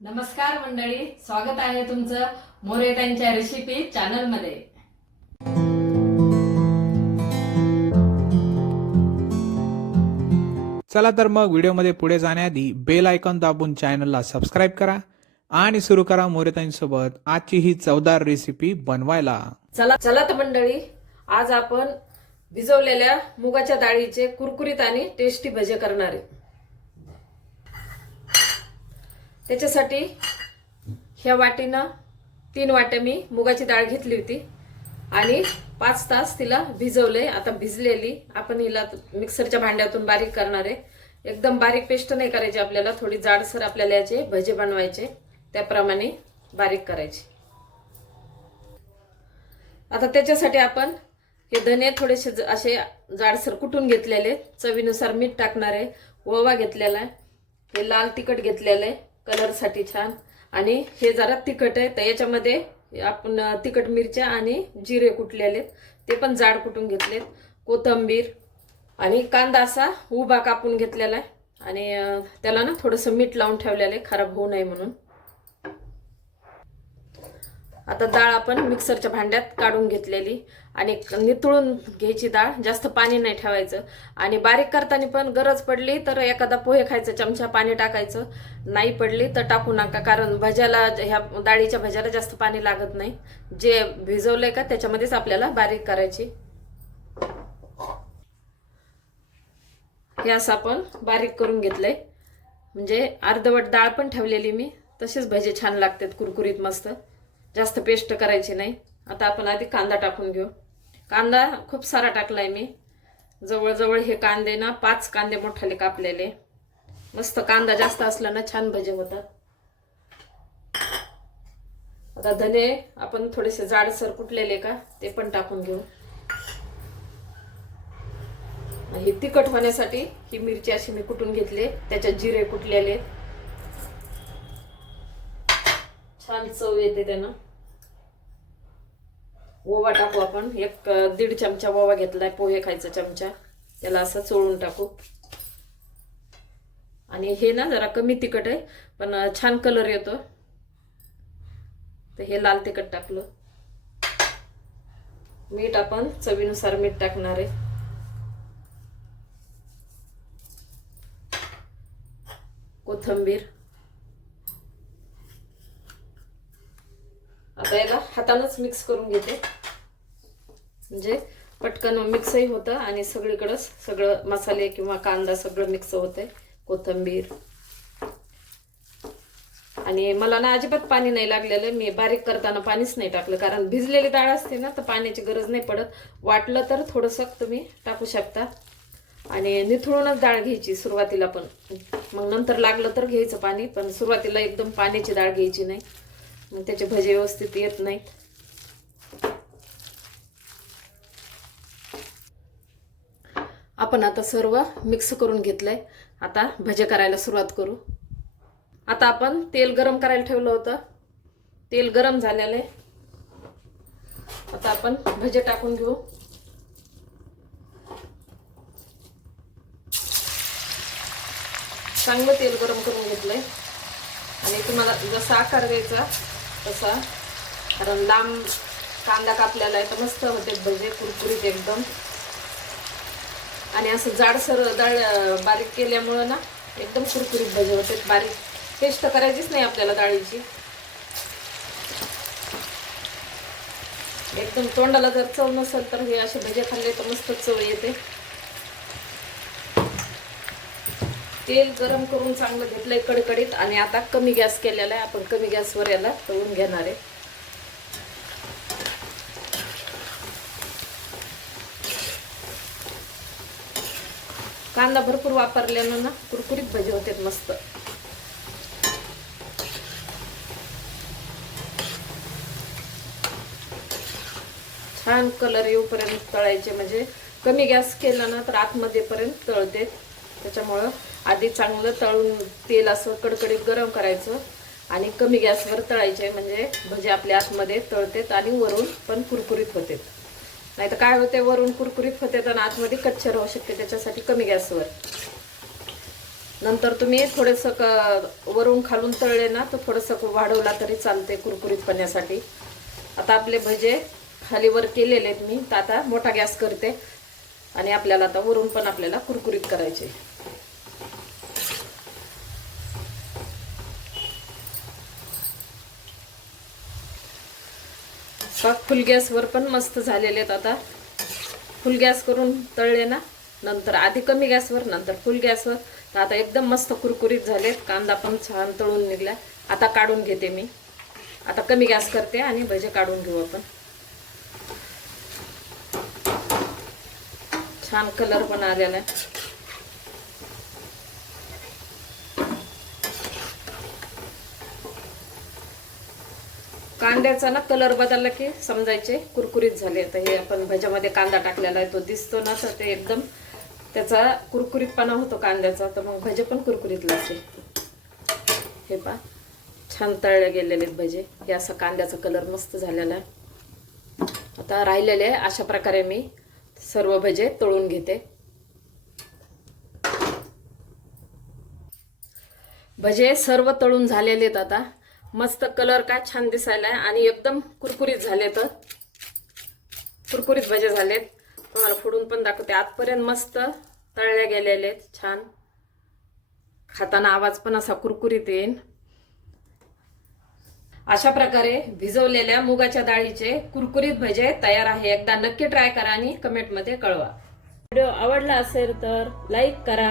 नमस्कार मंडळी स्वागत आहे तुमचं मोरे त्यांच्या रेसिपी चॅनलमध्ये चला तर मग व्हिडिओमध्ये पुढे जाण्याआधी बेल आयकॉन दाबून चॅनलला सबस्क्राईब करा आणि सुरू करा मोरेताईंसोबत आजची ही चवदार रेसिपी बनवायला. चला चला तर मंडळी आज आपण भिजवलेल्या मुगाच्या डाळीचे कुरकुरीत आणि टेस्टी भजे करणार आहे त्याच्यासाठी ह्या वाटीनं तीन वाट्या मी मुगाची डाळ घेतली होती आणि पाच तास तिला भिजवले. आता भिजलेली. आपण हिला मिक्सरच्या भांड्यातून बारीक करणार आहे. एकदम बारीक पेस्ट नाही करायची आपल्याला. थोडी जाडसर आपल्याला याचे भजे बनवायचे. त्याप्रमाणे बारीक करायचे. आता त्याच्यासाठी आपण हे धने थोडेसे ज- असे जाडसर कुटून घेतलेले. चवीनुसार मीठ टाकणार आहे. ओवा घेतलेला आहे. हे लाल तिखट घेतलेलं आहे. कलरसाठी छान. आणि हे जरा तिखट आहे तर याच्यामध्ये आपण तिखट मिरच्या आणि जिरे कुटलेले. ते पण जाड कुटून घेतलेत. कोथंबीर आणि कांदा असा उभा कापून घेतलेला आहे. आणि त्याला ना थोडंसं मीठ लावून ठेवलेलं आहे. खराब होऊ नये म्हणून. आता डाळ आपण मिक्सरच्या भांड्यात काढून घेतलेली आणि नितळून घ्यायची डाळ जास्त पाणी नाही ठेवायचं. आणि बारीक करताना पण गरज पडली तर एखादा पोहे खायचं चमचा पाणी टाकायचं. नाही पडली तर टाकू नका कारण भज्याला ह्या डाळीच्या भज्याला जास्त पाणी लागत नाही. जे भिजवलंय का त्याच्यामध्येच आपल्याला बारीक करायची. हे असं आपण बारीक करून घेतलंय. म्हणजे अर्धवट डाळ पण ठेवलेली मी. तसेच भजे छान लागतात कुरकुरीत मस्त. जास्त पेस्ट करायची नाही. आता आपण आधी कांदा टाकून घेऊ. कांदा खूप सारा टाकलाय मी. जवळजवळ हे कांदे ना पाच कांदे मोठाले कापलेले. मस्त कांदा जास्त असला ना छान भजे होतात. आता धने आपण थोडेसे जाडसर कुटलेले का ते पण टाकून घेऊ. हे तिखट होण्यासाठी ही मिरची अशी मी कुटून घेतली. त्याच्यात जिरे कुटलेले. छान चव येते त्यानं. ओवा टाकू आपण. एक दीड चमचा ओवा घेतलाय पोहे खायचा चमचा. त्याला असं चोळून टाकू. आणि हे ना जरा कमी तिखट आहे पण छान कलर येतो. तर हे लाल तिखट टाकलं. मीठ आपण चवीनुसार मीठ टाकणार आहे. कोथंबीर. आता याला हातानंच मिक्स करून घेते. म्हणजे पटकन मिक्सही होतं आणि सगळीकडंच सगळं मसाले किंवा कांदा सगळं मिक्स होतंय कोथंबीर. आणि मला ना अजिबात पाणी नाही लागलेलं मी बारीक करताना पाणीच नाही टाकलं. कारण भिजलेली डाळ असते ना तर पाण्याची गरज नाही पडत. वाटलं तर थोडंसं तुम्ही टाकू शकता. आणि निथळूनच डाळ घ्यायची सुरुवातीला पण. मग नंतर लागलं तर घ्यायचं पाणी पण सुरुवातीला एकदम पाण्याची डाळ घ्यायची नाही. मग त्याचे भजे व्यवस्थित येत नाहीत. आपण आता सर्व मिक्स करून घेतलंय. आता भजे करायला सुरुवात करू. आता आपण तेल गरम करायला ठेवलं होतं. तेल गरम झालेलं आहे. आता आपण भजे टाकून घेऊ. चांगलं तेल गरम करून घेतलंय. आणि तुम्हाला जसा आकार द्यायचा तसा. कारण लांब कांदा कापलेला आहे तर मस्त होते भजे कुरकुरीत एकदम. आणि असं जाडसर डाळ बारीक केल्यामुळं ना एकदम कुरकुरीत भजे होते. बारीक टेस्ट करायचीच नाही आपल्याला डाळीची. एकदम तोंडाला जर चव नसेल तर हे असे भजे खाल्ले तर मस्त चव येते. तेल गरम करून चांगलं घेतलंय कडकडीत आणि आता कमी गॅस केलेला आहे. आपण कमी गॅसवर याला तळून घेणार आहे. कांदा भरपूर वापरल्यानं ना कुरकुरीत भजी होतात मस्त. छान कलर येऊपर्यंत तळायचे. म्हणजे कमी गॅस केला ना तर आतमध्येपर्यंत तळते. त्याच्यामुळं आधी चांगलं तळून तेल असं कडकडीत गरम करायचं आणि कमी गॅसवर तळायचे म्हणजे भजे आपल्या आतमध्ये तळतेत आणि वरून पण कुरकुरीत होते नाही तर काय होते वरून कुरकुरीत होते आणि आतमध्ये कच्चे राहू शकते त्याच्यासाठी कमी गॅसवर. नंतर तुम्ही थोडंसं क वरून खालून तळले ना तर थोडंसं वाढवला तरी चालते कुरकुरीत करण्यासाठी आता आपले भजे खाली वर केलेले आहेत मी तर आता मोठा गॅस करते आणि आपल्याला आता वरून पण आपल्याला कुरकुरीत करायचे. पाक फुल गॅसवर पण मस्त झालेले आहेत आता. फुल गॅस करून तळले ना नंतर आधी कमी गॅसवर नंतर फुल गॅसवर तर आता एकदम मस्त कुरकुरीत झालेत कांदा पण छान तळून निघला. आता काढून घेते मी. आता कमी गॅस करते आणि भजे काढून घेऊ आपण. छान कलर पण आलेला आहे. कांद्याचा ना कलर बदलला की समजायचे कुरकुरीत झाले. तर हे आपण भज्यामध्ये कांदा टाकलेला आहे तो दिसतो ना तर ते एकदम. त्याचा कुरकुरीतपणा होतो कांद्याचा तर मग भजे पण कुरकुरीत लागते. हे पा छान तळले गेलेले आहेत भजे. हे असं कांद्याचा कलर मस्त झालेला आहे. आता राहिलेले आहे अशा प्रकारे मी सर्व भजे तळून घेते. भजे सर्व तळून झालेले आहेत आता. मस्त कलर काय छान दिसायला आहे आणि एकदम कुरकुरीत झाले तर. कुरकुरीत भजे झालेत. तुम्हाला फोडून पण दाखवते. आतपर्यंत मस्त तळले गेलेले आहेत. छान. खाताना आवाज पण असा कुरकुरीत येईल अशा प्रकारे भिजवलेल्या मुगाच्या डाळीचे कुरकुरीत भजे तयार आहे. एकदा नक्की ट्राय करा आणि कमेंटमध्ये कळवा. व्हिडिओ आवडला असेल तर लाईक करा.